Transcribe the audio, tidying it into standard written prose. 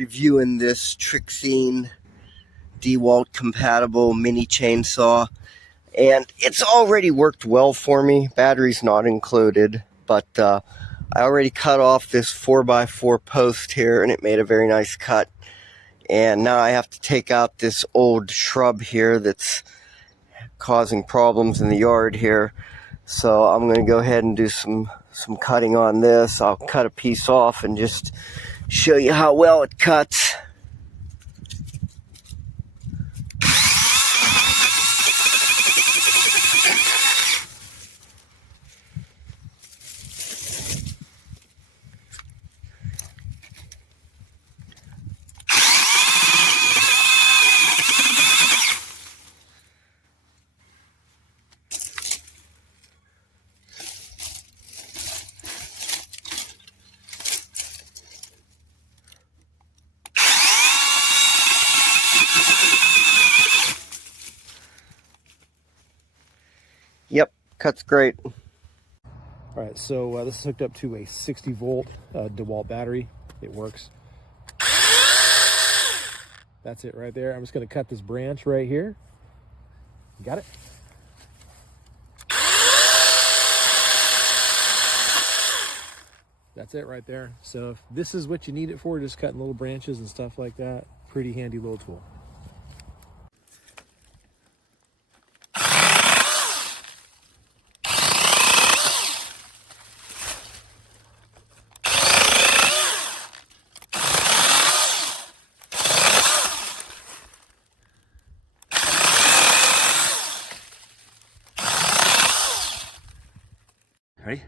reviewing this TREXEEN DeWalt compatible mini chainsaw, and it's already worked well for me. Battery's not included, but I already cut off this 4x4 post here, and it made a very nice cut. And now I have to take out this old shrub here that's causing problems in the yard here. So I'm going to go ahead and do some cutting on this. I'll cut a piece off and just show you how well it cuts. Yep, cuts great. All right, so this is hooked up to a 60 volt DeWalt battery. It works. That's it right there. I'm just going to cut this branch right here. Got it? That's it right there. So if this is what you need it for, just cutting little branches and stuff like that, pretty handy little tool. Ready?